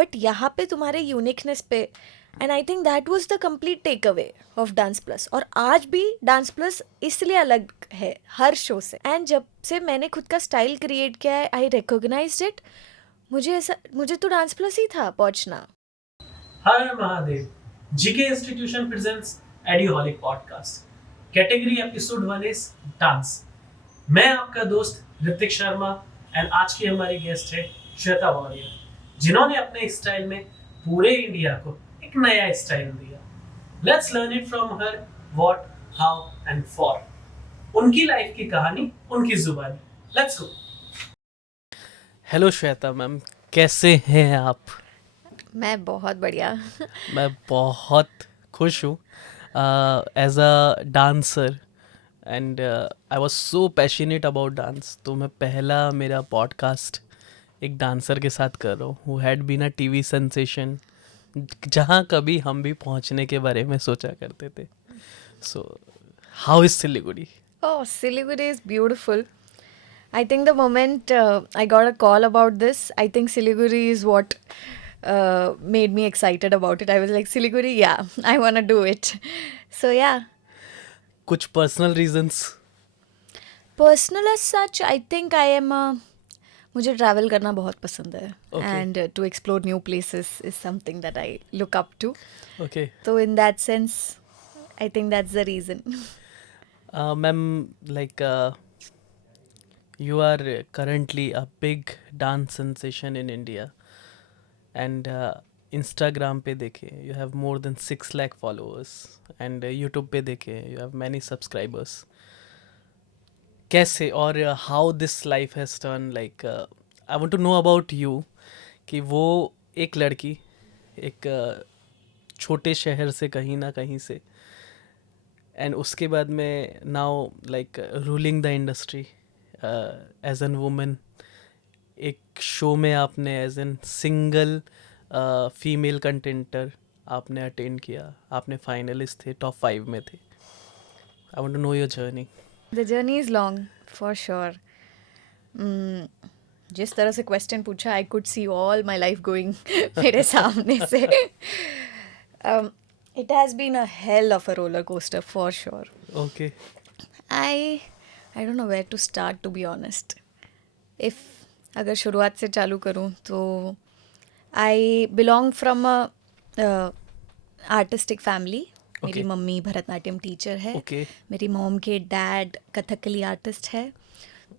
But यहाँ पे तुम्हारे यूनिकनेस पे, and I think that was the complete take away of dance plus. और आज भी डांस प्लस इसलिए अलग है हर शो से. एंड जब से मैंने खुद का स्टाइल क्रिएट किया है, आई रिकॉग्नाइज्ड इट. मुझे तो डांस प्लस ही था पहुंचना. हर Mahadev. GK institution presents audioholic podcast. Category episode 1 is dance. मैं आपका दोस्त ऋतिक शर्मा एंड आज की हमारी गेस्ट है श्वेता वॉरियर, जिन्होंने अपने स्टाइल में पूरे इंडिया को एक नया स्टाइल दिया. Let's learn it from her. What, how and for. उनकी लाइफ की कहानी उनकी जुबानी. Let's go. Hello Shweta ma'am, कैसे हैं आप? मैं बहुत बढ़िया. मैं बहुत खुश हूँ as a dancer and I was so passionate about dance. तो मैं पहला मेरा पॉडकास्ट एक डांसर के साथ कर रहा हूँ who had been a TV sensation, जहाँ कभी हम भी पहुँचने के बारे में सोचा करते थे. So how is Siliguri? Oh, Siliguri is beautiful. I think the moment I got a call about this, I think Siliguri is what made me excited about it. I was like, Siliguri, yeah, I want to do it. So, yeah, कुछ personal reasons? personal as such, I think I am a. मुझे travel करना बहुत पसंद है. Okay. And to explore new places is something that I look up to. Okay तो in that sense I think that's the reason. Ma'am, like you are currently a big dance sensation in India and Instagram पे देखे you have more than 6 lakh followers and YouTube पे देखे you have many subscribers. कैसे और how this life has turned, like I want to know about you कि वो एक लड़की एक छोटे शहर से कहीं ना कहीं से एंड उसके बाद में now like ruling the industry as an women. एक शो में आपने as an single female contender आपने अटेंड किया, आपने फाइनलिस्ट थे, टॉप 5 में थे. I want to know your journey. The journey is long for sure. जिस तरह से क्वेश्चन पूछा, I could see all my life going मेरे सामने से. It has been a hell of a roller coaster for sure. Okay I don't know where to start, to be honest. If अगर शुरुआत से चालू करूँ तो I belong from a artistic family. मेरी Okay. मम्मी भरतनाट्यम टीचर है. ओके मेरी मॉम के डैड कथकली आर्टिस्ट है.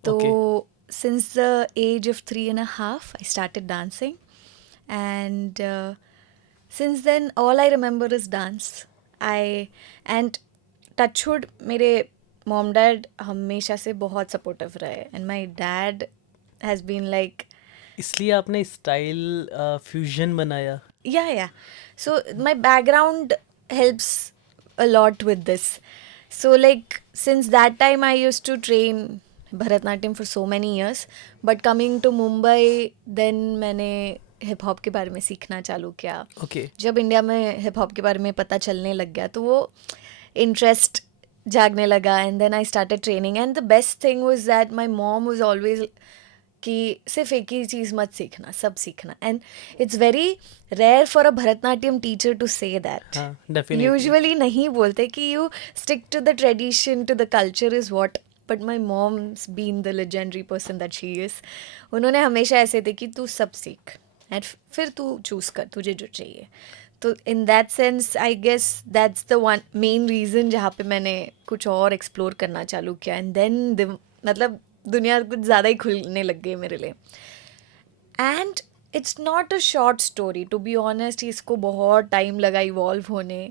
तो Okay. Since the age of 3.5 I started dancing and since then all I remember is dance. I and touchwood मेरे mom dad हमेशा से बहुत सपोर्टिव रहे and my dad has been like इसलिए आपने स्टाइल फ्यूजन बनाया. yeah. So my background helps a lot with this. So like since that time I used to train Bharatnatyam for so many years, but coming to Mumbai then मैंने hip hop के बारे में सीखना चालू किया. Okay जब India में hip hop के बारे में पता चलने लग गया तो वो इंटरेस्ट जागने लगा and then I started training. And the best thing was that my mom was always कि सिर्फ एक ही चीज़ मत सीखना, सब सीखना. And it's very rare for a Bharatanatyam teacher to say that. हाँ डेफिनेटली. यूजुअली नहीं बोलते कि you stick to the tradition, to the culture is what. But my mom's been the legendary person that she is, उन्होंने हमेशा ऐसे थे कि तू सब सीख एंड फिर तू चूज़ कर तुझे जो चाहिए. तो in that sense I guess that's the one main reason जहाँ पे मैंने कुछ और एक्सप्लोर करना चालू किया. एंड देन मतलब दुनिया कुछ ज़्यादा ही खुलने लग गई मेरे लिए. And it's not a short story, to be honest. इसको बहुत टाइम लगा इवॉल्व होने.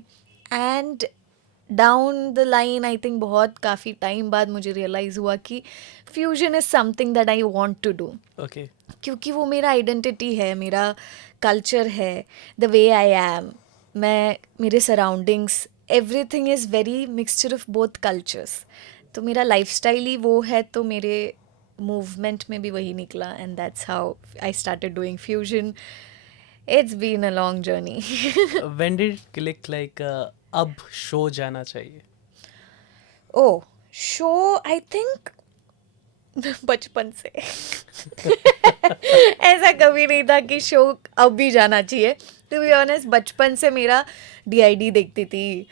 And down the line I think बहुत काफ़ी टाइम बाद मुझे रियलाइज़ हुआ कि fusion is something that I want to do. Okay क्योंकि वो मेरा आइडेंटिटी है, मेरा कल्चर है, द वे आई एम. मैं मेरे surroundings everything is very mixture of both cultures. तो मेरा लाइफस्टाइल ही वो है, तो मेरे मूवमेंट में भी वही निकला. And that's how I started doing fusion. It's been a long journey. When did click like अब शो जाना चाहिए? ओ शो आई थिंक बचपन से. ऐसा कभी नहीं था कि शो अब भी जाना चाहिए. टू बी ऑनेस्ट बचपन से मेरा DID देखती थी.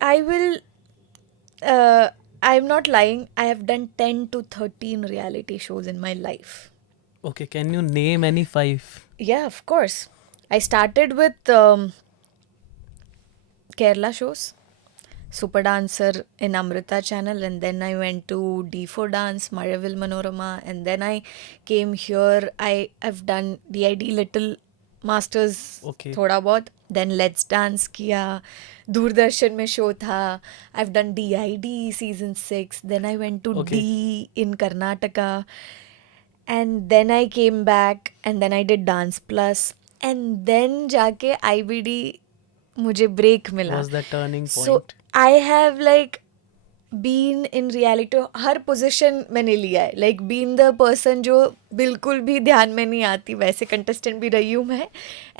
I will I am not lying. I have done 10 to 13 reality shows in my life. Okay, can you name any 5? Yeah, of course. I started with Kerala shows, Super Dancer in Amrita channel, and then I went to D4 Dance, Maravil Manorama, and then I came here. I've done DID Little Masters, Okay. थोड़ा बहुत. Then Let's Dance किया. दूरदर्शन में show था. I've done DID season 6. Then I went to Okay. D in Karnataka. And then I came back and then I did Dance Plus. And then जाके IBD मुझे break मिला. Was the turning So point? I have like been in reality. Her position मैंने लिया है. Like been the person जो बिल्कुल भी ध्यान में नहीं आती वैसे कंटेस्टेंट भी रही हूँ मैं.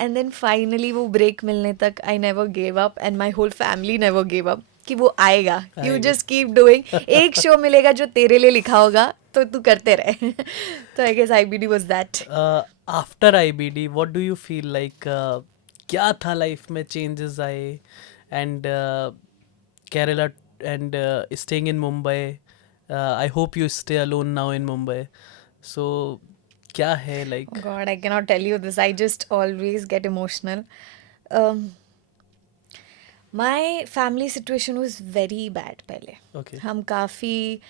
And then finally वो ब्रेक मिलने तक I never gave up and my whole family never gave up कि वो आएगा. You आएगा. just keep doing. एक शो मिलेगा जो तेरे लिए लिखा होगा तो तू करते रहे. तो I guess IBD was that. After IBD, what do you feel like? क्या था लाइफ में चेंजेस आए and Kerala and staying in Mumbai. I hope you stay alone now in Mumbai. So क्या है like? Oh God, I cannot tell you this. I just always get emotional. Um, my family situation was very bad पहले. Okay. हम काफ़ी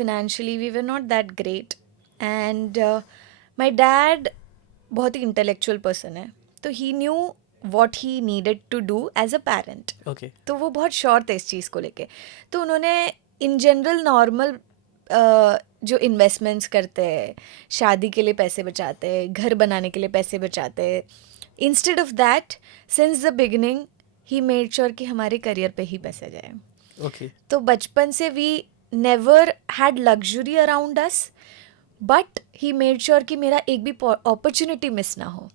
financially we were not that great. And my dad बहुत ही intellectual person है. तो he knew what he needed to do as a parent. Okay. तो वो बहुत sure थे इस चीज़ को लेके. तो उन्होंने इन जनरल नॉर्मल जो इन्वेस्टमेंट्स करते हैं, शादी के लिए पैसे बचाते हैं, घर बनाने के लिए पैसे बचाते हैं, instead of that since the beginning he made sure कि हमारे करियर पे ही पैसे जाए. Okay. तो बचपन से we never had luxury around us but he made sure कि मेरा एक भी अपॉर्चुनिटी मिस ना हो.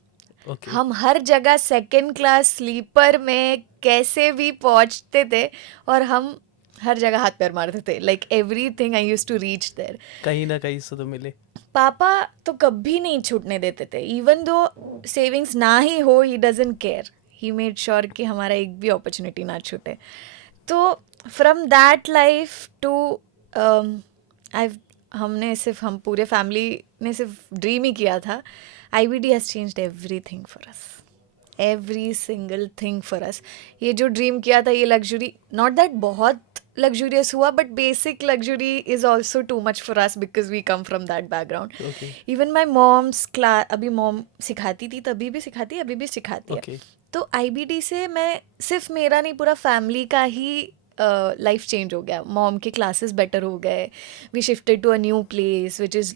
Okay. हम हर जगह सेकेंड क्लास स्लीपर में कैसे भी पहुंचते थे और हम हर जगह हाथ पैर मारते थे. Like everything I used to reach there. कहीं ना कहीं से तो मिले. पापा तो कभी नहीं छूटने देते थे. इवन दो सेविंग्स ना ही हो he doesn't care. He made sure कि हमारा एक भी अपॉर्चुनिटी ना छूटे. तो फ्रॉम दैट लाइफ टू हम पूरे फैमिली ने सिर्फ ड्रीम ही किया था. IBD has changed everything for us. Every single thing for us. ये जो ड्रीम किया था ये लग्जरी नॉट दैट बहुत लग्जूरियस हुआ but basic luxury is also too much for us because we come from that background. Okay. Even my mom's class अभी mom सिखाती थी तभी भी सिखाती है अभी भी सिखाती है. Okay. तो IBD से मैं सिर्फ मेरा नहीं पूरा फैमिली का ही लाइफ चेंज हो गया. मॉम के क्लासेस बेटर हो गए. We shifted to a new place which is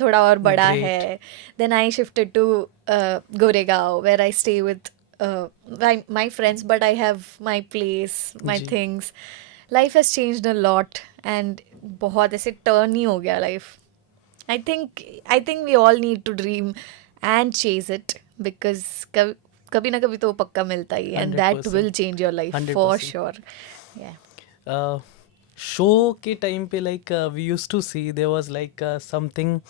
थोड़ा और बड़ा Great. है. Then I shifted to Goregaon where I stay with my friends but I have my place my जी. Things. Life has changed a lot and बहुत ऐसे turn ही हो गया life. I think we all need to dream and chase it because कभी ना कभी तो वो पक्का मिलता ही है and that 100%. will change your life for 100%. sure. Yeah. Show के टाइम पे like we use to see there was like something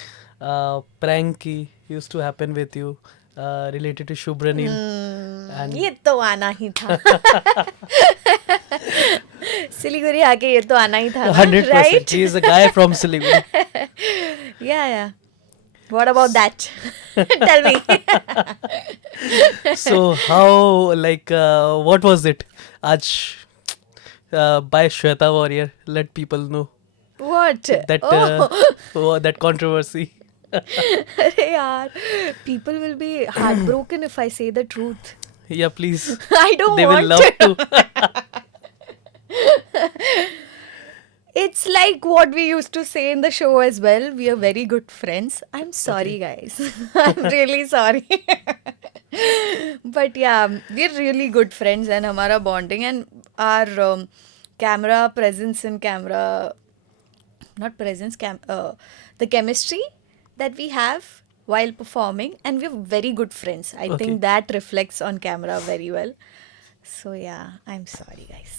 pranky use to happen with you related to Shubhronil. And- ये तो आना ही था. सिलीगुड़ी आके ये तो आना ही था. 100%. Right? He is a guy from Siliguri. Yeah. What about that? Tell me. So how like what was it? Aj by Shweta Warrior. Let people know What? that that controversy. अरे यार, people will be heartbroken if I say the truth. Yeah, please. I don't They will want love to. to. It's like what we used to say in the show as well. We are very good friends. I'm sorry, guys. I'm really sorry. But yeah, we're really good friends and हमारा bonding and our camera presence in camera, not presence, the chemistry that we have while performing, and we're very good friends. I Okay. think that reflects on camera very well. So yeah, I'm sorry, guys.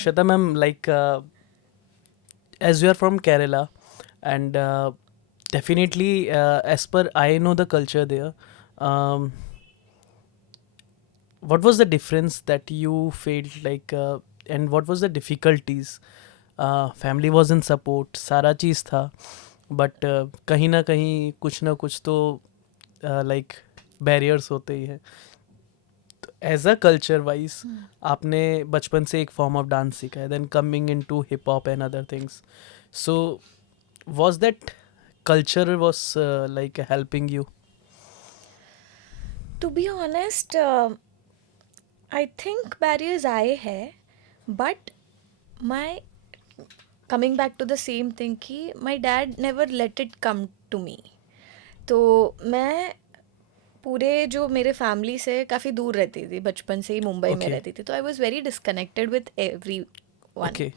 Shweta ma'am, like as you are from Kerala and Definitely, as per I know the culture there, um, what was the difference that you felt like, and what was the difficulties? Family was in support, सारा चीज़ था, but कहीं ना कुछ तो like barriers होते ही हैं. As a culture wise आपने बचपन से एक फॉर्म ऑफ डांस सीखा है, then coming into hip hop and other things, so was that culture was like helping you? To be honest, I think barriers आए हैं, but my coming back to the same thing कि my dad never let it come to me. तो मैं पूरे जो मेरे family से काफ़ी दूर रहती थी, बचपन से ही मुंबई में Okay. रहती थी, तो I was very disconnected with everyone. Okay.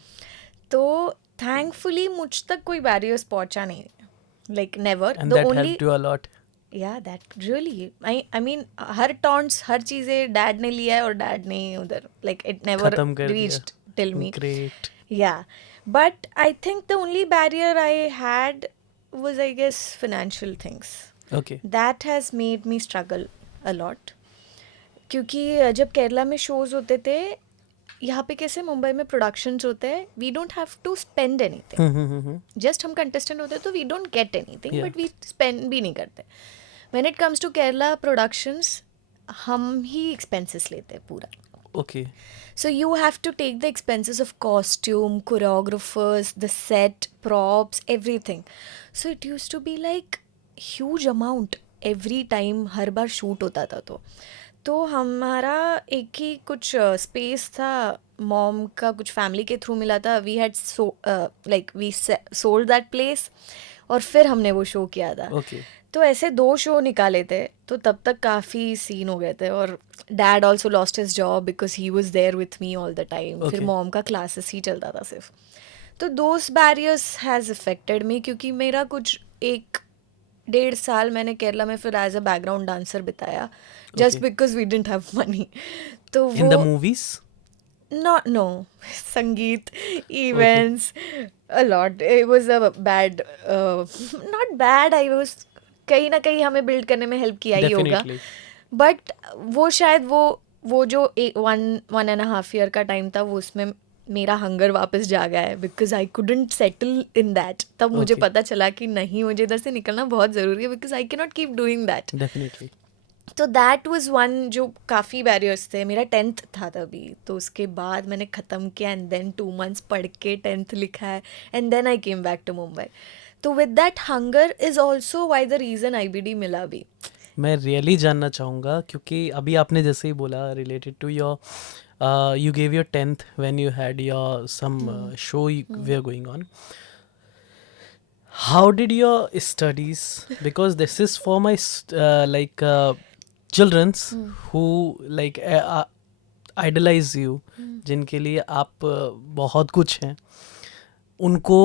तो थैंकफुली मुझ तक कोई बैरियर्स पहुंचा नहीं, like never. And the that only helped you a lot. या दैट रियली आई मीन हर टॉन्ट्स हर चीज़ें डैड ने लिया है और डैड ने उधर लाइक इट नेवर खत्म कर दिया. Reached till me. Great. Yeah, but I think the only barrier I had was, I guess, financial things. Okay. That has made me struggle a lot. क्योंकि जब केरला में शोज होते थे, यहाँ पे कैसे मुंबई में प्रोडक्शंस होते हैं, we don't have to spend anything. Just हम कंटेस्टेंट होते हैं तो we don't get anything, Yeah. But we spend भी नहीं करते. When it comes to Kerala productions, हम ही एक्सपेंसेस लेते हैं पूरा. Okay. So you have to take the expenses of costume, choreographers, the set, props, everything. So it used to be like huge amount every time, her bar shoot होता था. तो हमारा एक ही कुछ स्पेस था, मॉम का कुछ फैमिली के थ्रू मिला था. We had like we sold that place और फिर हमने वो शो किया था. Okay. तो ऐसे 2 शो निकाले थे, तो तब तक काफ़ी सीन हो गए थे. और dad also lost his job because he was there with me all the time. फिर Okay. मॉम का क्लासेस ही चलता था सिर्फ. तो those barriers has affected me, क्योंकि मेरा कुछ 1-1.5 साल मैंने केरला में फिर एज अ बैकग्राउंड डांसर बिताया, just Okay. Because we didn't have money. तो In the वो movies? not no sangeet events a lot. It was a bad not bad, I was कहीं ना कहीं हमें बिल्ड करने में हेल्प किया ही होगा. Definitely. बट वो शायद वो जो 1.5 ईयर का टाइम था, वो उसमें मेरा हंगर वापस जागा है, because I couldn't settle in that. तब मुझे Okay. पता चला कि नहीं, मुझे इधर से निकलना बहुत ज़रूरी है, because I can not keep doing that. Definitely. तो दैट वाज वन जो काफ़ी बैरियर्स थे. मेरा 10th था तभी, तो उसके बाद मैंने ख़त्म किया एंड देन 2 months पढ़ के 10th लिखा है and then I came back to Mumbai. तो with that hunger is also why the reason IBD मिला भी. मैं रियली जानना चाहूँगा, क्योंकि अभी आपने जैसे ही बोला related to your you gave your 10th when you had your some show we are going on. How did your studies, because this is for my like children's who like idolize you, जिनके लिए आप बहुत कुछ हैं, उनको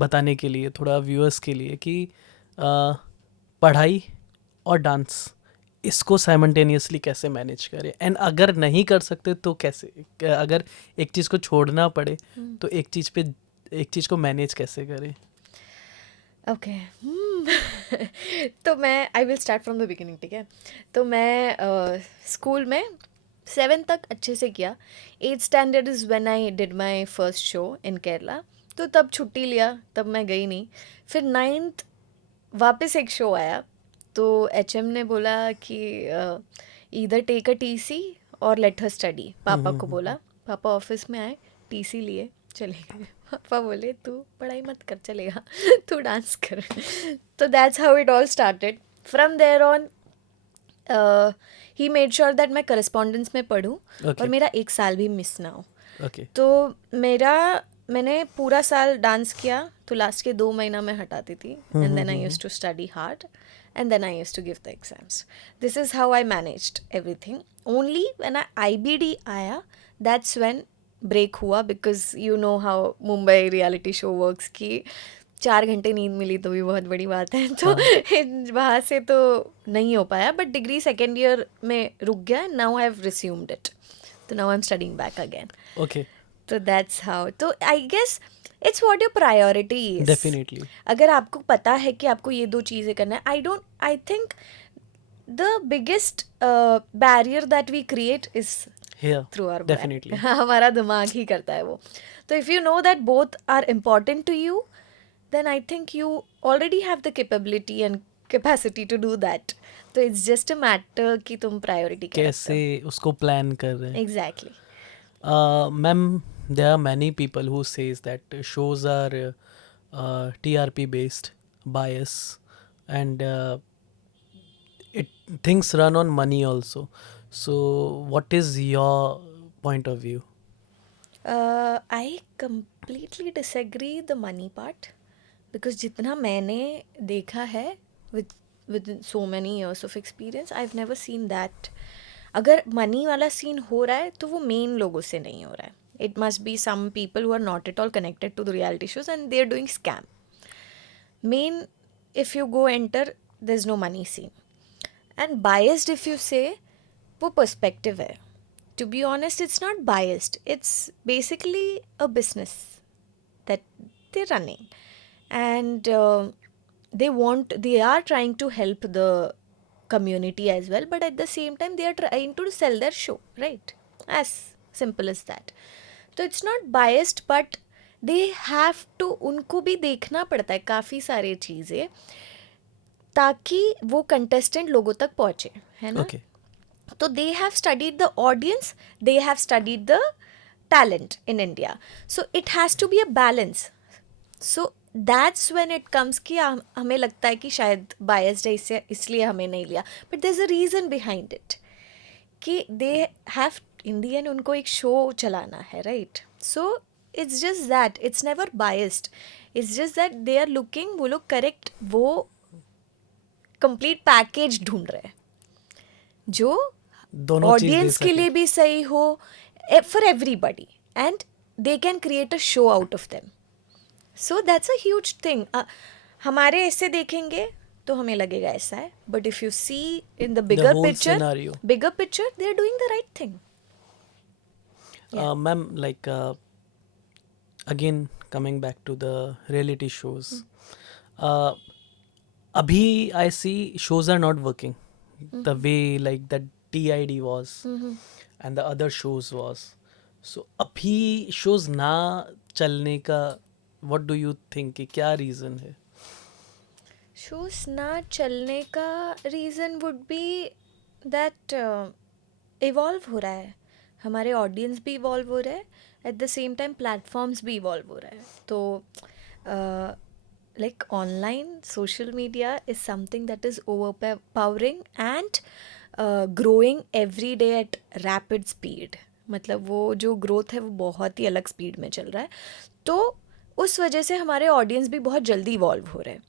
बताने के लिए थोड़ा व्यूअर्स के लिए कि पढ़ाई और डांस इसको साइमल्टेनियसली कैसे मैनेज करें, एंड अगर नहीं कर सकते तो कैसे, अगर एक चीज़ को छोड़ना पड़े तो एक चीज़ को मैनेज कैसे करें. ओके. तो मैं I will start from the beginning, ठीक है. तो मैं स्कूल में 7th तक अच्छे से किया. 8th standard is when I did my first show in Kerala. तो तब छुट्टी लिया, तब मैं गई नहीं. फिर 9th वापस एक शो आया, तो HM ने बोला कि इधर टेक अ TC और लेट हर स्टडी. पापा को बोला, पापा ऑफिस में आए, TC लिए, चले गए. पापा बोले तू पढ़ाई मत कर, चलेगा, तू डांस कर. तो that's how it all started. From there on he made sure that मैं करस्पॉन्डेंस में पढ़ूँ Okay. और मेरा 1 साल भी मिस ना हो. ओके. तो मैंने पूरा साल डांस किया, तो लास्ट के 2 महीना मैं हटाती थी and then I used to study hard and then I used to give the exams. This is how I managed everything. Only when IBD आया, दैट्स व्हेन ब्रेक हुआ, because you know how Mumbai reality show works की 4 घंटे नींद मिली तो भी बहुत बड़ी बात है. तो वहाँ से तो नहीं हो पाया, बट डिग्री 2nd ईयर में रुक गया. Now I have resumed it, तो now I am studying back again. Okay. तो दैट्स हाउ. तो I guess it's what your priority is. Definitely. अगर आपको पता है कि आपको ये 2 चीज़ें करना है, I think the biggest barrier that we create is Here. Through our Definitely. हमारा दिमाग ही करता है वो. तो if you know that both are important to you, then I think you already have the capability and capacity to do that. तो it's just a matter कि तुम priority क्या कैसे उसको प्लान कर रहे हैं. Exactly. Ma'am, there are many people who says that shows are TRP based, bias, and things run on money also. So what is your point of view? I completely disagree the money part, because जितना मैंने देखा है with so many years of experience, I've never seen that. अगर money वाला scene हो रहा है तो वो मेन लोगों से नहीं हो रहा है. It must be some people who are not at all connected to the reality shows and they are doing scam. Main, if you go enter, there's no money scene. And biased, if you say, वो perspective है. To be honest, it's not biased. It's basically a business that they're running. And they are trying to help the community as well, but at the same time they are trying to sell their show, right? As simple as that. So it's not biased, but they have to, उनको भी देखना पड़ता है काफ़ी सारी चीज़ें ताकि वो कंटेस्टेंट लोगों तक पहुँचे, है ना? Okay. So they have studied the audience, they have studied the talent in India. So it has to be a balance. So that's when it comes कि हमें लगता है कि शायद biased है इसलिए हमें नहीं लिया. But there's a reason behind it. कि they have, in the end उनको एक शो चलाना है, right? So it's just that, it's never biased. It's just that they are looking, वो लोग correct, वो complete package ढूंढ रहे हैं जो दोनों चीज दे ऑडियंस के सके. लिए भी सही हो, for everybody, and they can create a show out of them. So that's a huge thing. हमारे ऐसे देखेंगे तो हमें लगेगा ऐसा है, but if you see in the The bigger whole picture scenario. They are doing the right thing. Ma'am, like again coming back to the reality shows, abhi I see shows are not working the way like that TID was and the other shows was. So abhi shows ना चलने का what do you think कि क्या reason है? Shows ना चलने का reason would be that evolve हो रहा है, हमारे ऑडियंस भी इवॉल्व हो रहा है, eight the same time platforms भी इवॉल्व हो रहा है. तो like online social media is something that is overpowering and growing every day at rapid speed. मतलब वो जो ग्रोथ है वो बहुत ही अलग स्पीड में चल रहा है, तो उस वजह से हमारे ऑडियंस भी बहुत जल्दी इवॉल्व हो रहे हैं.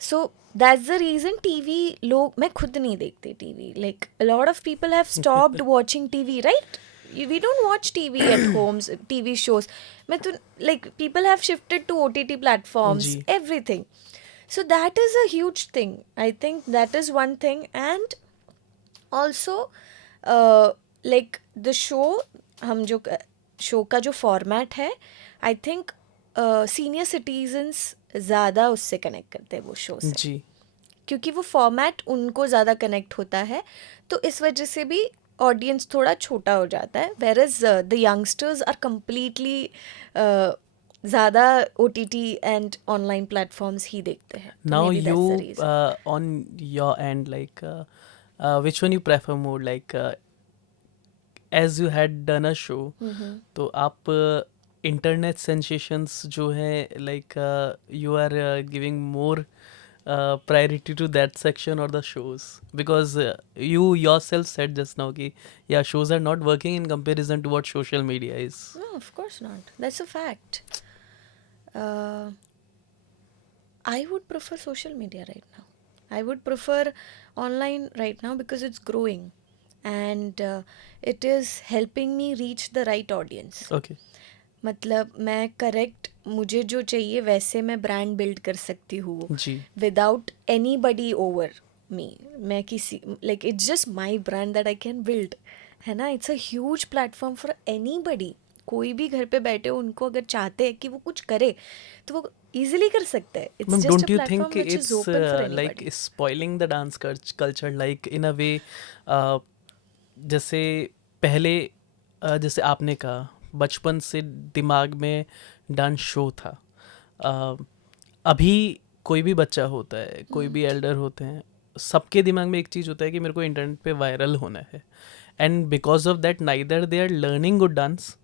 So that's the reason TV लोग, मैं खुद नहीं देखती TV. Like a lot of people have stopped watching TV, right? We don't watch TV at homes, TV shows. मैं तो like people have shifted to OTT platforms, ji. everything. So that is a huge thing. I think that is one thing. And also like the show, हम जो show का जो format है, I think senior citizens ज़्यादा उससे connect करते हैं वो शो से, जी. क्योंकि वो फॉर्मेट उनको ज़्यादा कनेक्ट होता है, तो इस वजह से भी ऑडियंस थोड़ा छोटा हो जाता है. Where as the youngsters are completely ज़्यादा OTT एंड ऑनलाइन प्लेटफॉर्म्स ही देखते हैं. तो Now maybe that's the you reason. on your end like which one you prefer more like as you had done a show तो आप internet sensations जो हैं like you are giving more priority to that section or the shows because you yourself said just now ki yeah shows are not working in comparison to what social media is. No, of course not. That's a fact. I would prefer social media right now. I would prefer online right now because it's growing and it is helping me reach the right audience. Okay. मतलब मैं correct, मुझे जो चाहिए वैसे मैं brand build कर सकती हूँ जी. Without anybody over me. मैं किसी like it's just my brand that I can build, है ना? It's a huge platform for anybody कोई भी घर पे बैठे हो उनको अगर चाहते हैं कि वो कुछ करे तो वो इजीली कर सकते हैं. It's Ma'am, just a don't you platform think which is it's open for like anybody. spoiling the dance culture, like in a way, uh, जैसे पहले जैसे आपने कहा बचपन से दिमाग में डांस शो था. अभी कोई भी बच्चा होता है, कोई भी एल्डर होते हैं, सबके दिमाग में एक चीज़ होता है कि मेरे को इंटरनेट पे वायरल होना है. And because of that neither they are learning good dance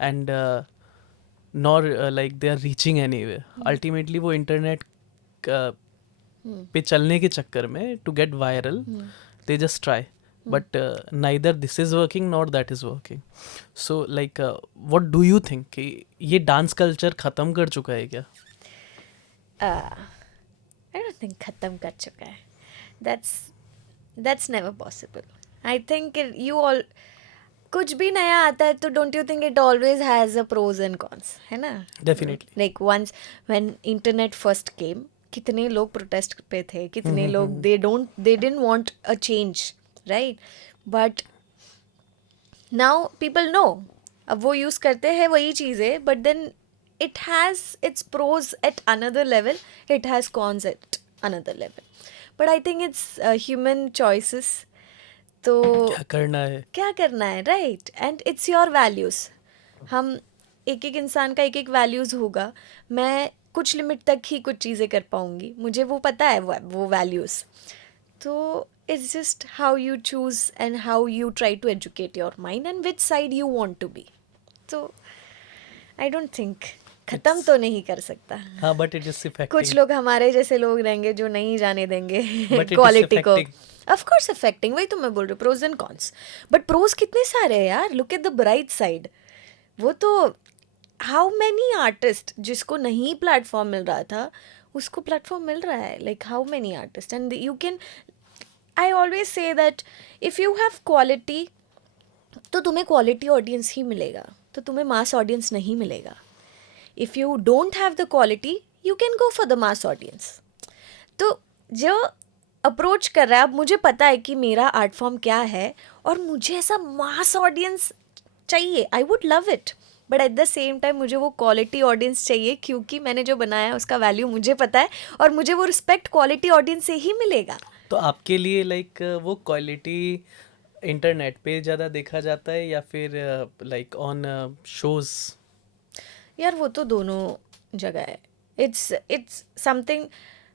and nor like they are reaching anywhere. Ultimately वो इंटरनेट पे चलने के चक्कर में to get viral they just try, but neither this is working nor that is working. So like what do you think कि ये dance culture खत्म कर चुका है क्या? I don't think खत्म कर चुका है. That's never possible. I think you all कुछ भी नया आता है तो don't you think it always has a pros and cons, है ना? Definitely. Like once when internet first came, कितने लोग प्रोटेस्ट पे थे, कितने लोग they didn't want a change, right? But now people know. अब वो यूज़ करते हैं वही चीज़ें, but then it has its pros at another level, it has cons at another level. But I think it's human choices. तो क्या करना है? क्या करना है, right? And it's your values. हम एक एक इंसान का एक एक वैल्यूज़ होगा. मैं कुछ लिमिट तक ही कुछ चीज़ें कर पाऊँगी, मुझे वो पता है वो वैल्यूज़. तो it's just how you choose and how you try to educate your mind and which side you want to be. तो आई डोंट थिंक ख़त्म तो नहीं कर सकता. हाँ, but it is कुछ affecting. लोग हमारे जैसे लोग रहेंगे जो नहीं जाने देंगे But it is क्वालिटी को. affecting. ऑफ कोर्स अफेक्टिंग, वही तो मैं बोल रही हूँ, pros and cons. But pros कितने सारे हैं यार. Look at the bright side. वो तो हाउ मैनी आर्टिस्ट जिसको नहीं प्लेटफॉर्म मिल रहा था उसको प्लेटफॉर्म मिल रहा है. Like how many artist. And you can, I always say that if you have quality तो तुम्हें क्वालिटी ऑडियंस ही मिलेगा, तो तुम्हें मास ऑडियंस नहीं मिलेगा. If you don't have the quality you can go for the mass audience. तो जो approach कर रहा है, अब मुझे पता है कि मेरा आर्ट फॉर्म क्या है और मुझे ऐसा मास ऑडियंस चाहिए, I would love it. But at the same time मुझे वो क्वालिटी ऑडियंस चाहिए क्योंकि मैंने जो बनाया है उसका वैल्यू मुझे पता है और मुझे वो रिस्पेक्ट क्वालिटी ऑडियंस से ही मिलेगा. तो आपके लिए लाइक वो क्वालिटी इंटरनेट पे ज़्यादा देखा जाता है या फिर लाइक ऑन शोज? यार वो तो दोनों जगह है. It's something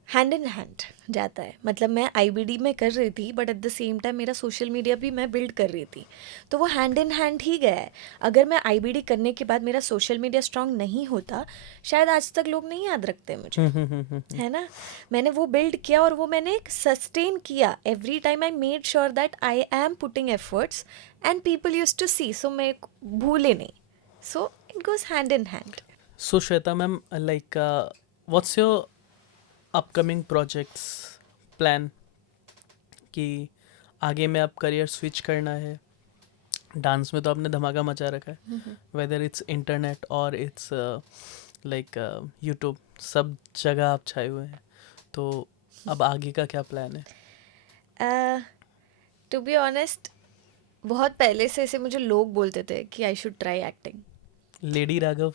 hand in hand जाता है. मतलब मैं IBD में कर रही थी but at the same time मेरा सोशल मीडिया भी मैं बिल्ड कर रही थी, तो वो हैंड इन हैंड ही गया है. अगर मैं IBD करने के बाद मेरा सोशल मीडिया स्ट्रांग नहीं होता शायद आज तक लोग नहीं याद रखते मुझे, है ना. मैंने वो बिल्ड किया और वो मैंने सस्टेन किया. Every time I made sure that I am putting efforts and people used to see, so मैं भूले नहीं. So it goes hand in hand. So Shweta ma'am, like what's your upcoming projects plan कि आगे में आप career switch करना है? Dance में तो आपने धमाका मचा रखा है, वेदर इट्स इंटरनेट और इट्स लाइक यूट्यूब, सब जगह आप छाए हुए हैं. तो अब आगे का क्या प्लान है? टू बी ऑनेस्ट बहुत पहले से ऐसे मुझे लोग बोलते थे कि I should try acting. Lady Raghav.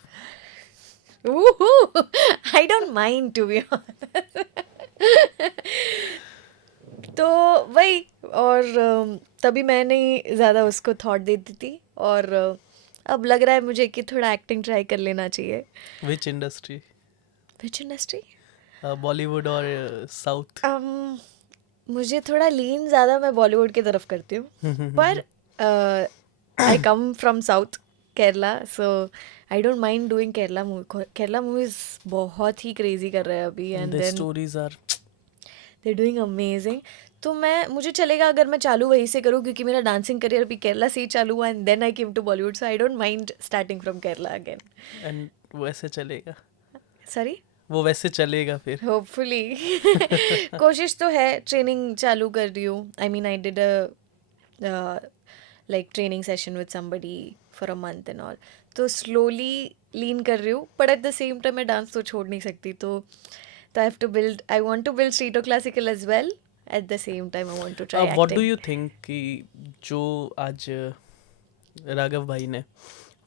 I don't mind to be honest. तो वही, और तभी मैं नहीं ज़्यादा उसको थॉट देती थी और अब लग रहा है मुझे कि थोड़ा एक्टिंग ट्राई कर लेना चाहिए. विच इंडस्ट्री? विच इंडस्ट्री? बॉलीवुड और साउथ? मुझे थोड़ा लीन ज़्यादा मैं बॉलीवुड की तरफ करती हूँ, पर I come from south Kerala, so I don't mind doing Kerala movie. Kerala movies बहुत ही क्रेजी कर रहे हैं अभी and the then stories are they doing amazing. तो मुझे चलेगा अगर मैं चालू वहीं से करूँ क्योंकि मेरा डांसिंग करियर अभी केरला से ही चालू हुआ and then I came to Bollywood, so I don't mind starting from Kerala again. And वैसे चलेगा, सॉरी, वो वैसे चलेगा फिर. होपफुली. कोशिश तो है, ट्रेनिंग चालू कर रही हूँ. I mean I did a like training session with somebody for a month and all, तो स्लोली लीन कर रही हूँ. But at the same time मैं डांस तो छोड़ नहीं सकती, तो I have to build, I want to build street और classical as well. At the same time I want to try what do acting. You think कि जो आज राघव भाई ने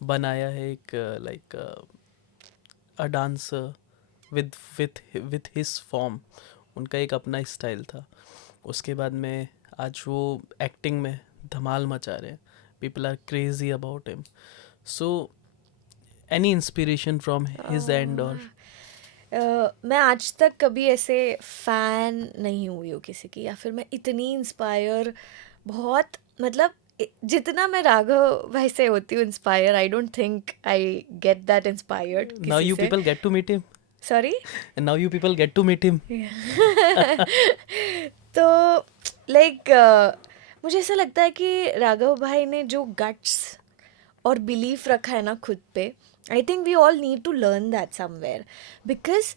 बनाया है एक like a dancer with his form, उनका एक अपना स्टाइल था. उसके बाद में आज वो एक्टिंग में धमाल मचा रहे हैं. People are crazy about him. So any inspiration from his and और मैं आज तक कभी ऐसे फैन नहीं हुई हूँ किसी की, या फिर मैं इतनी इंस्पायर बहुत मतलब जितना मैं राघव भाई से होती हूँ inspire, I don't think I get that inspired now किसी यू से. People get to meet him, sorry. And now you people get to meet him. तो लाइक मुझे ऐसा लगता है कि राघव भाई ने जो गट्स और बिलीफ रखा है ना खुद पे, I think we all need to learn that somewhere, because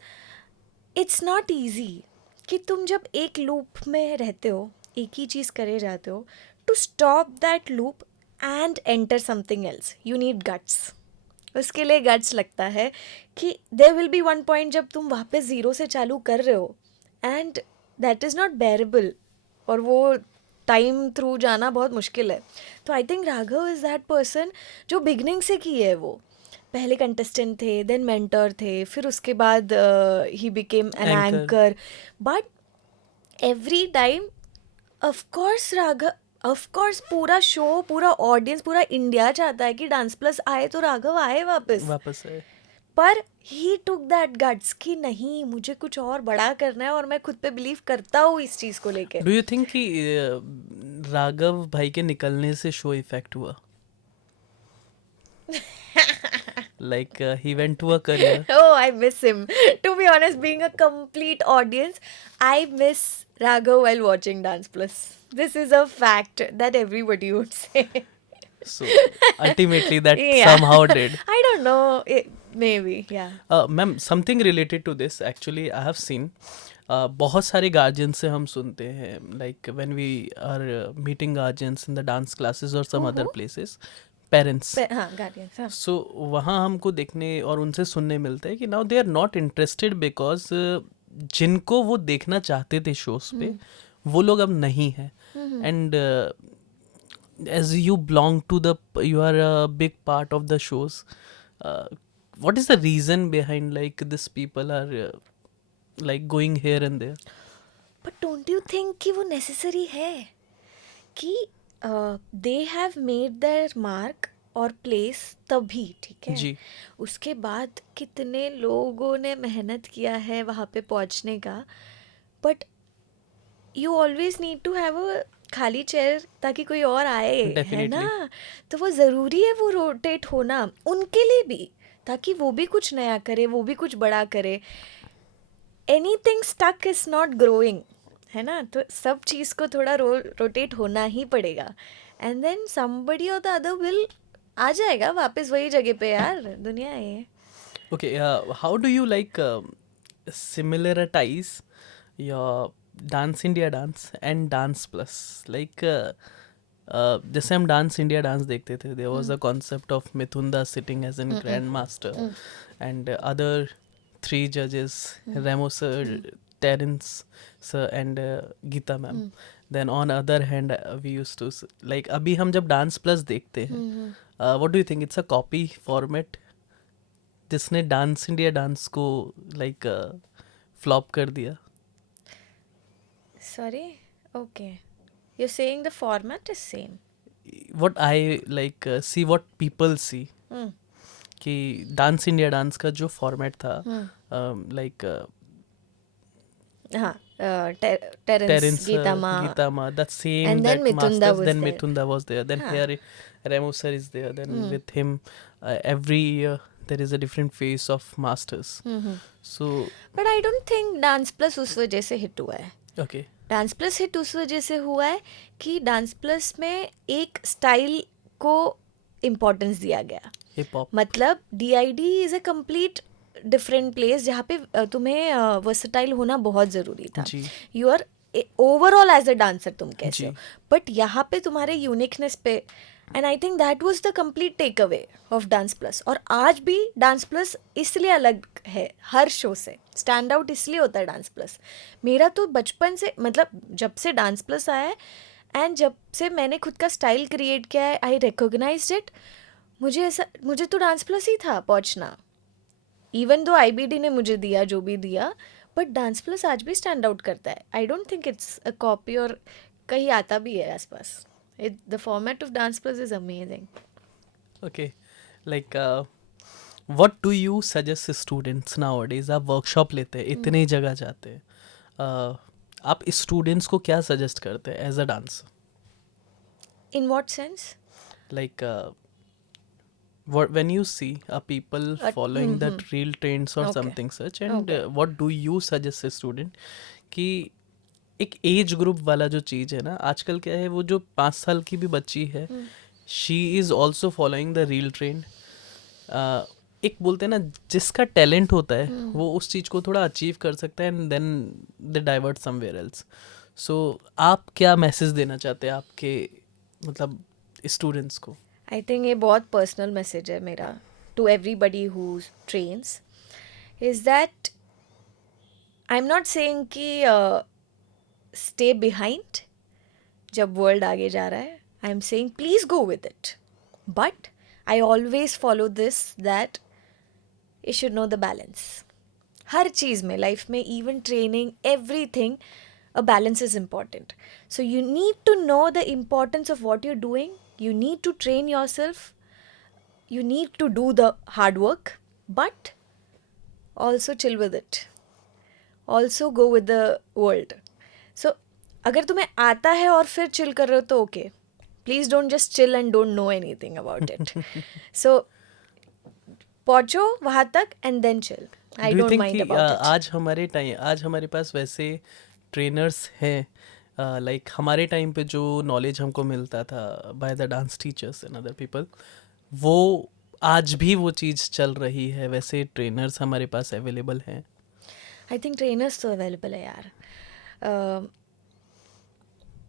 it's not easy कि तुम जब एक लूप में रहते हो, एक ही चीज़ करे जाते हो, to stop that loop and enter something else, you need guts. उसके लिए गट्स लगता है कि there will be one point जब तुम वापस ज़ीरो से चालू कर रहे हो, and that is not bearable, और वो टाइम थ्रू जाना बहुत मुश्किल है. तो I think Raghav is that person जो बिगनिंग से की है. वो पहले कंटेस्टेंट थे, देन मेंटर थे, फिर उसके बाद he became an Anchor. Anchor. But every time of course Raghav, of course पूरा शो, पूरा ऑडियंस, पूरा इंडिया चाहता है कि डांस प्लस आए तो राघव आए वापस. है. पर ही टुक दैट गट्स कि नहीं, मुझे कुछ और बड़ा करना है और मैं खुद पे बिलीव करता हूँ इस चीज़ को लेके. डू यू थिंक कि राघव भाई के निकलने से शो इफेक्ट हुआ? Like he went to a career. Oh, I miss him. To be honest, being a complete audience, I miss Raghav while watching Dance Plus. This is a fact that everybody would say. So ultimately that Yeah. somehow did. I don't know. Maybe, yeah. Ma'am, something related to this actually I have seen. बहुत सारे guardians से हम सुनते हैं, like when we are meeting guardians in the dance classes or some other places, parents. हाँ, guardians. हाँ. सो वहाँ हमको देखने और उनसे सुनने मिलता है कि now they are not interested because जिनको वो देखना चाहते थे शोज पे वो लोग अब नहीं है. And as you belong to the, you are a big part of the shows, what is the reason behind like this people are like going here and there? But don't you think कि वो necessary है कि they have made their mark और place तभी, ठीक है. जी. उसके बाद कितने लोगों ने मेहनत किया है वहाँ पे पहुँचने का, but you always need to have a खाली चेयर ताकि कोई और आए, है Definitely. ना. तो वो ज़रूरी है वो रोटेट होना उनके लिए भी, ताकि वो भी कुछ नया करे, वो भी कुछ बड़ा करे. Anything stuck is not growing, है ना. तो सब चीज़ को थोड़ा रोटेट होना ही पड़ेगा, एंड देन समबडी और द अदर विल आ जाएगा वापस वही जगह पे. यार दुनिया है ये. Okay, how do you like similarize your Dance India Dance and Dance Plus? Like जैसे हम Dance India Dance देखते थे, there was a concept of Mithunda sitting as in Grandmaster and other three judges, Remo sir, Terence sir and Geeta ma'am. Then on other hand we used to like अभी हम जब Dance Plus देखते हैं, what do you think? It's a copy format जिसने dance India dance को like flop कर दिया. Sorry, okay, you saying the format is same. What I like see, what people see, कि डांस इंडिया डांस का जो format था like हाँ, Terence, Terence, Geeta Ma, Geeta Ma, that same, and then that Mithunda masters, was then there. Mithunda was there, then हाँ. here Remo sir is there, then with him every year there is a different face of masters. So but I don't think dance plus उस वजह से hit हुआ है. okay, dance plus hit उस वजह से हुआ है कि डांस प्लस में एक स्टाइल को इम्पोर्टेंस दिया गया. hip hop. मतलब DID is a complete different place जहाँ पे तुम्हें वर्सटाइल होना बहुत ज़रूरी था. जी. You are overall as a dancer तुम कैसे जी. हो, बट यहाँ पे तुम्हारे यूनिकनेस पे, and I think that was the complete take away of dance plus. और आज भी डांस प्लस इसलिए अलग है हर शो से, स्टैंड आउट इसलिए होता है डांस प्लस. मेरा तो बचपन से, मतलब जब से डांस प्लस आया है एंड जब से मैंने खुद का स्टाइल क्रिएट किया है, आई रिकॉग्नाइज्ड इट. मुझे तो डांस प्लस ही था पहुंचना, इवन दो आईबीडी ने मुझे दिया जो भी दिया, बट डांस प्लस आज भी स्टैंड आउट करता है. आई don't think it's a copy और कहीं आता भी है आसपास. The format of dance plus is amazing. Okay, like what do you suggest students nowadays? आप वर्कशॉप लेते हैं, इतनी जगह जाते हैं, आप स्टूडेंट्स को क्या सजेस्ट करते हैं as a dancer? In what sense? Like when you see people following that real trends or Okay. something such, and Okay. what do you suggest a student कि एक एज ग्रुप वाला जो चीज़ है ना, आजकल क्या है, वो जो 5 साल की भी बच्ची है, she is also following the reel trend. एक बोलते हैं ना, जिसका टैलेंट होता है वो उस चीज़ को थोड़ा अचीव कर सकता है, and then they divert somewhere else. So आप क्या मैसेज देना चाहते हैं आपके मतलब स्टूडेंट्स को? आई थिंक ये बहुत पर्सनल मैसेज है मेरा to everybody who trains, is that I am not saying कि स्टे बिहाइंड जब वर्ल्ड आगे जा रहा है. I am saying please go with it, but I always follow this that you should know the balance. हर चीज़ में, life में, even training, everything, a balance is important. So you need to know the importance of what you're doing. You need to train yourself. You need to do the hard work, but also chill with it. Also go with the world. So अगर तुम्हें आता है और फिर chill कर रहे हो तो okay. Please don't just chill and don't know anything about it. So पहुंचो वहाँ तक and then chill. I Do you don't think mind कि about it. आज हमारे पास वैसे ट्रेनर्स हैं, लाइक हमारे टाइम पे जो नॉलेज हमको मिलता था by the dance teachers and other people, वो आज भी वो चीज़ चल रही है? वैसे ट्रेनर्स हमारे पास अवेलेबल हैं? आई थिंक ट्रेनर्स तो अवेलेबल है यार.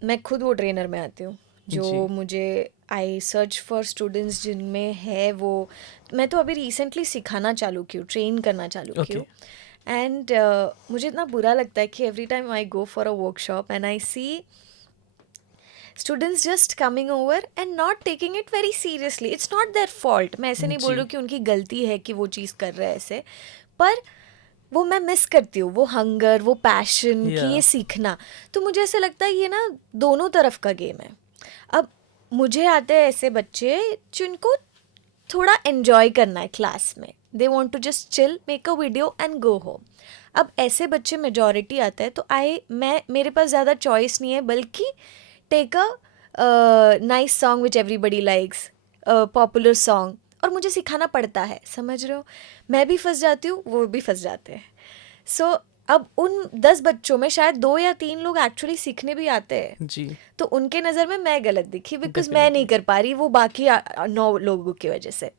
मैं खुद वो ट्रेनर में आती हूँ जो जी. मुझे, आई सर्च फॉर स्टूडेंट्स जिनमें है वो. मैं तो अभी रिसेंटली सिखाना चालू की हूँ, ट्रेन करना चालू की हूँ. एंड मुझे इतना बुरा लगता है कि every time I go for a workshop and I see students just coming over and not taking it very seriously. It's not their fault. मैं ऐसे नहीं बोल जी. रही हूँ कि उनकी गलती है कि वो चीज़ कर रहे हैं ऐसे, पर वो मैं मिस करती हूँ, वो हंगर, वो पैशन कि Yeah. ये सीखना. तो मुझे ऐसा लगता है ये ना दोनों तरफ का गेम है. अब मुझे आते हैं ऐसे बच्चे जिनको थोड़ा एन्जॉय करना है क्लास में. They want to just chill, make a video and go home. अब ऐसे बच्चे मेजॉरिटी आते हैं तो मेरे पास ज़्यादा चॉइस नहीं है, बल्कि take a nice song which everybody likes, popular song, और मुझे सिखाना पड़ता है. समझ रहे हो? मैं भी फंस जाती हूँ, वो भी फंस जाते हैं. सो अब उन 10 बच्चों में शायद 2 या 3 लोग एक्चुअली सीखने भी आते हैं. जी. तो उनके नज़र में मैं गलत दिखी बिकॉज मैं नहीं कर पा रही, वो बाकी 9 लोगों की वजह से.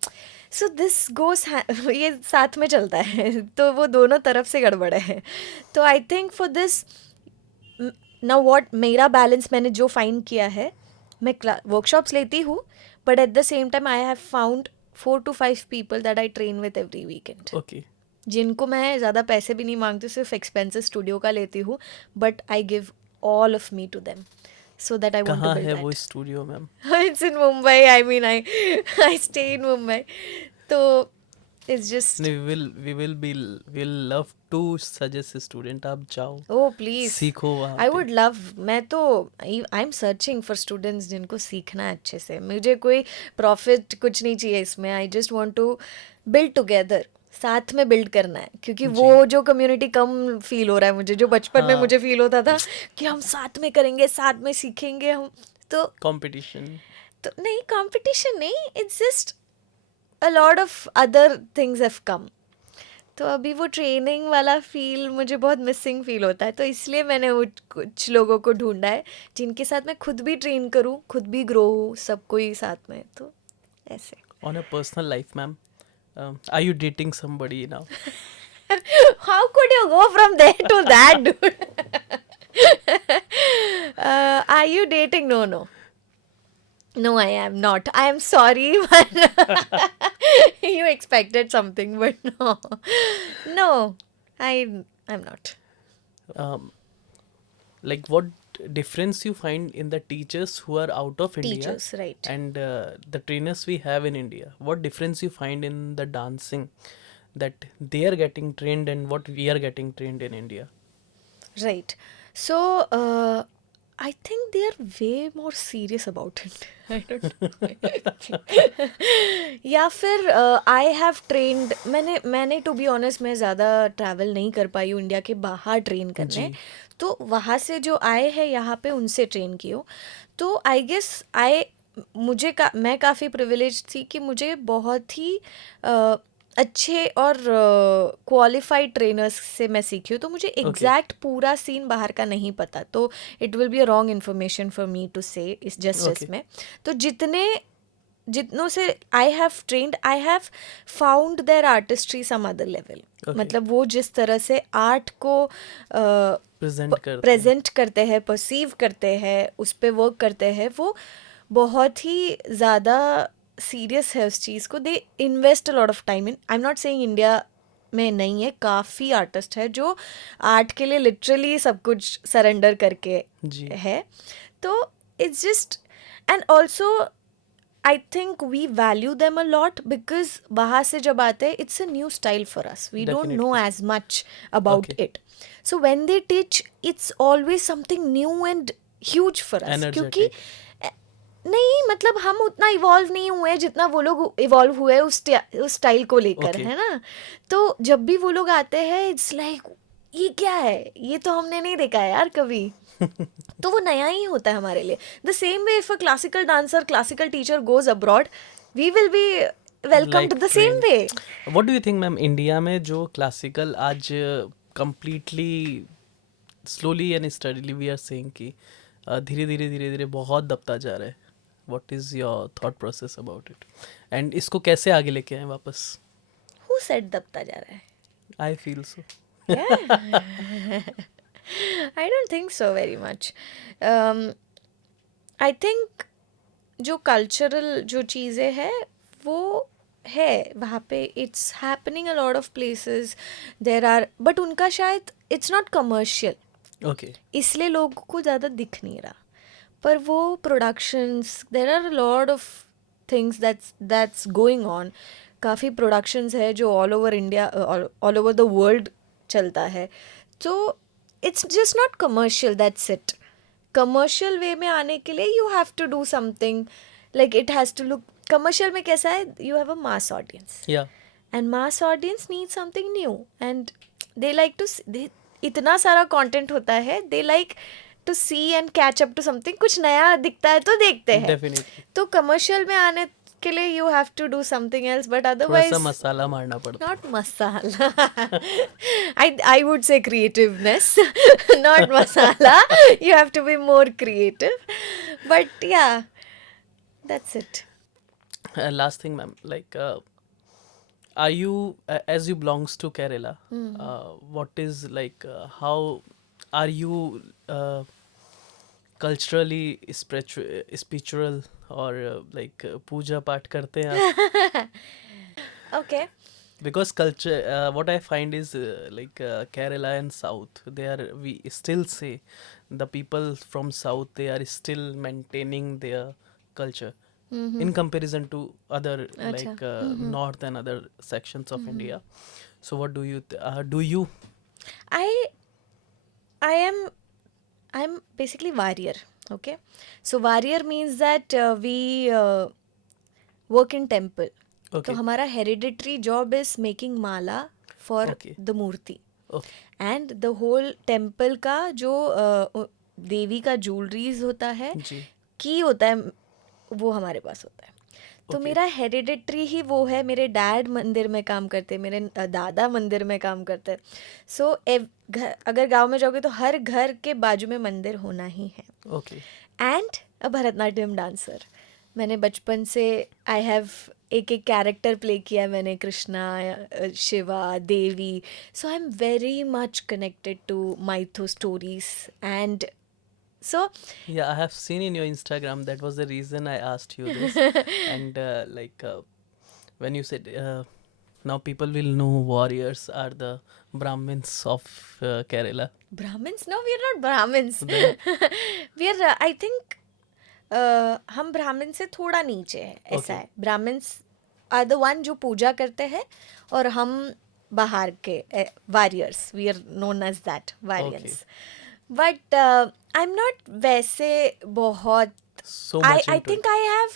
सो दिस गोस, ये साथ में चलता है. तो वो दोनों तरफ से गड़बड़ है. तो I think for this now what मेरा बैलेंस मैंने जो फाइंड किया है, मैं वर्कशॉप्स लेती हूँ, but at the same time I have found 4 to 5 people that I train with every weekend. Okay. जिनको मैं ज़्यादा पैसे भी नहीं मांगती, सिर्फ एक्सपेंसिव स्टूडियो का लेती हूँ, but I give all of me to them so that I want to कहाँ बिल्ड है दैट. वो studio ma'am? It's in Mumbai. I mean, I stay in Mumbai. So it's just, we'll love to suggest student, आप जाओ, oh please. सीखो वहाँ I पे. would love. मैं तो I'm searching for students जिनको सीखना है अच्छे से. मुझे कोई प्रॉफिट कुछ नहीं चाहिए इसमें. I just want to build together. साथ में बिल्ड करना है, क्योंकि वो जो कम्युनिटी कम फील हो रहा है मुझे, जो बचपन में हाँ. मुझे फील होता था कि हम साथ में करेंगे, साथ में सीखेंगे हम. तो कंपटीशन. तो नहीं, कंपटीशन नहीं, it's just a lot of other things have come. तो अभी वो ट्रेनिंग वाला फील मुझे बहुत मिसिंग फील होता है. तो इसलिए मैंने वो कुछ लोगों को ढूंढा है जिनके साथ मैं खुद भी ट्रेन करूँ, खुद भी ग्रो हूँ, सब कोई साथ में. तो ऐसे. On a personal life, ma'am, are you dating somebody now? How could you go from there to that, dude? Are you dating? No, no. No, I am not. I am sorry, but you expected something, but no. No, I'm not. Um, like what difference you find in the teachers who are out of India Teachers, right. and the trainers we have in India? What difference you find in the dancing that they are getting trained and what we are getting trained in India? Right. So, I think they are way more serious about it. I don't know. या फिर आई have trained, मैंने to be honest मैं ज़्यादा travel नहीं कर पाई हूँ India के बाहर ट्रेन करने, जी। तो वहाँ से जो आए हैं यहाँ पे उनसे ट्रेन की हूँ, तो आई गेस मैं काफ़ी प्रिविलेज थी कि मुझे बहुत ही अच्छे और क्वालिफाइड ट्रेनर्स से मैं सीखी हूँ, तो मुझे एग्जैक्ट पूरा सीन बाहर का नहीं पता, तो it will be a wrong information for me to say is just Okay. इसमें। तो जितनों से I have trained, I have found their artistry some other level. Okay. मतलब वो जिस तरह से आर्ट को प्रेजेंट करते हैं। प्रेजेंट करते हैं, परसीव करते हैं, उस पे वर्क करते हैं, वो बहुत ही ज़्यादा सीरियस है उस चीज़ को। They invest a lot of time in. I am not saying India में नहीं है, काफ़ी आर्टिस्ट है जो आर्ट के लिए लिटरली सब कुछ सरेंडर करके जी। है। तो it's just, and also I think we value them a lot because बाहर से जब आते हैं it's a new style for us, we don't know Definitely. As much about Okay. It, so when they teach it's always something new and huge for us, क्योंकि Energetic. नहीं मतलब हम उतना इवॉल्व नहीं हुए हैं जितना वो लोग इवॉल्व हुए उस स्टाइल को लेकर, Okay. है ना। तो जब भी वो लोग आते हैं इट्स लाइक ये क्या है, ये तो हमने नहीं देखा है यार कभी। तो वो नया ही होता है हमारे लिए। The same way if a classical dancer, classical teacher goes abroad, we will be welcomed Like the same trained. Way. What do you think, ma'am, India में जो क्लासिकल आज completely slowly and steadily we are saying कि धीरे धीरे बहुत दबता जा रहा है, what is your thought process about it and इसको कैसे आगे लेके आए वापस? हु सेड दबता जा रहा है? I feel so. I don't think so very much. I think जो कल्चरल जो चीज़ें हैं वो है वहाँ पे, it's happening a lot of places there are, but उनका शायद इट्स नॉट कमर्शियल, Okay. इसलिए लोगों को ज़्यादा दिख नहीं रहा। पर वो productions, there are lot of things that's going on. काफ़ी प्रोडक्शंस है जो all over India, all over the world चलता है। तो it's just not commercial, that's it. Commercial way में आने के लिए you have to do something, like it has to look commercial. में कैसा है, you have a mass audience Yeah. and mass audience needs something new and they like to they इतना सारा content होता है, they like to see and catch up to something, कुछ नया दिखता है तो देखते हैं। Definitely. तो कमर्शियल में आने के लिए you have to do something else, but थोड़ा otherwise सा मसाला मारना पड़ता not masala. I would say creativeness, not masala. You have to be more creative, but yeah, that's it. है। Last thing, ma'am, like are you as you belongs to Kerala, what is like how are you culturally spiritual or like puja पाठ करते हैं आप? Okay. Because culture, what I find is like Kerala and South, we still say the people from South, they are still maintaining their culture in comparison to other like North and other sections of India. So what do you do you? I am I'm basically warrior. Okay, so warrior means that we work in temple. Okay. तो हमारा hereditary job is making mala for Okay. the Murthy, Okay. and the whole temple का जो देवी का jewelleries होता है, जी। की होता है, वो हमारे पास होता है। तो Okay. मेरा हेरिडिटरी ही वो है। मेरे डैड मंदिर में काम करते, मेरे दादा मंदिर में काम करते। सो अगर गांव में जाओगे तो हर घर के बाजू में मंदिर होना ही है। Okay. And a Bharatanatyam dancer. मैंने बचपन से आई हैव एक कैरेक्टर प्ले किया मैंने, Krishna, Shiva, Devi. So I am very much connected to mytho stories and so Yeah, I have seen in your Instagram. That was the reason I asked you this. And like when you said now people will know warriors are the Brahmins of Kerala. Brahmins? No, we are not Brahmins. Then- We are, I think, हम ब्राह्मण से थोड़ा नीचे है, ऐसा Okay. है. Brahmins are the one जो पूजा करते हैं, और हम बाहर के warriors, we are known as that warriors. But I am not वैसे बहुत. So I much I into think it. I have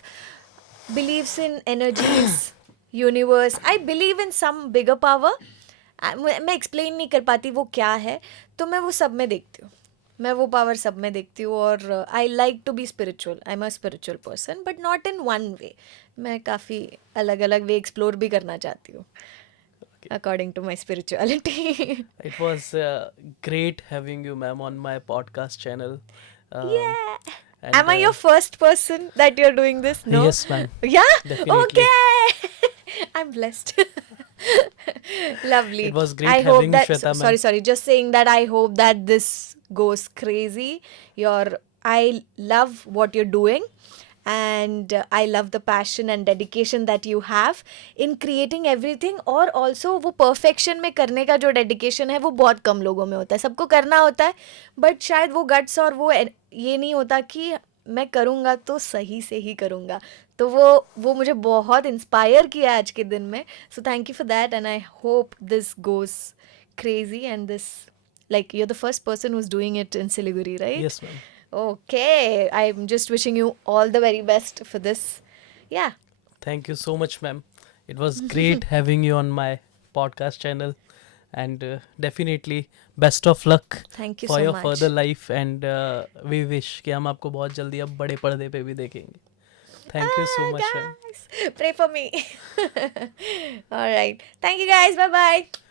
beliefs in energies, universe. I believe in some bigger power. मैं एक्सप्लेन नहीं कर पाती वो क्या है, तो मैं वो सब में देखती हूँ. मैं वो पावर सब में देखती हूँ, और I like to be spiritual. I am a spiritual person, but not in one way. मैं काफ़ी अलग अलग वे एक्सप्लोर भी करना चाहती हूँ, according to my spirituality. It was great having you, ma'am, on my podcast channel. Yeah. and, Am I your first person that you're doing this? No? Yes, ma'am. Yeah? Definitely. Okay. I'm blessed. Lovely. It was great I hope having you, that, Shweta, ma'am. sorry. Just saying that I hope that this goes crazy. I love what you're doing. And I love the passion and dedication that you have in creating everything. और also वो perfection में करने का जो dedication है वो बहुत कम लोगों में होता है. सबको करना होता है, but शायद वो guts और वो ये नहीं होता कि मैं करूँगा तो सही से ही करूँगा. तो वो मुझे बहुत इंस्पायर किया आज के दिन में. So thank you for that, and I hope this goes crazy, and this, like, you're the first person who's doing it in Siliguri, right? Yes, ma'am. Okay, I'm just wishing you all the very best for this. Yeah. Thank you so much, ma'am. It was great having you on my podcast channel, and definitely best of luck Thank you for so your much. further life, and we wish कि हम आपको बहुत जल्दी अब बड़े पर्दे पे भी देखेंगे. Thank you so much, ma'am. Guys, pray for me. All right. Thank you, guys. Bye bye.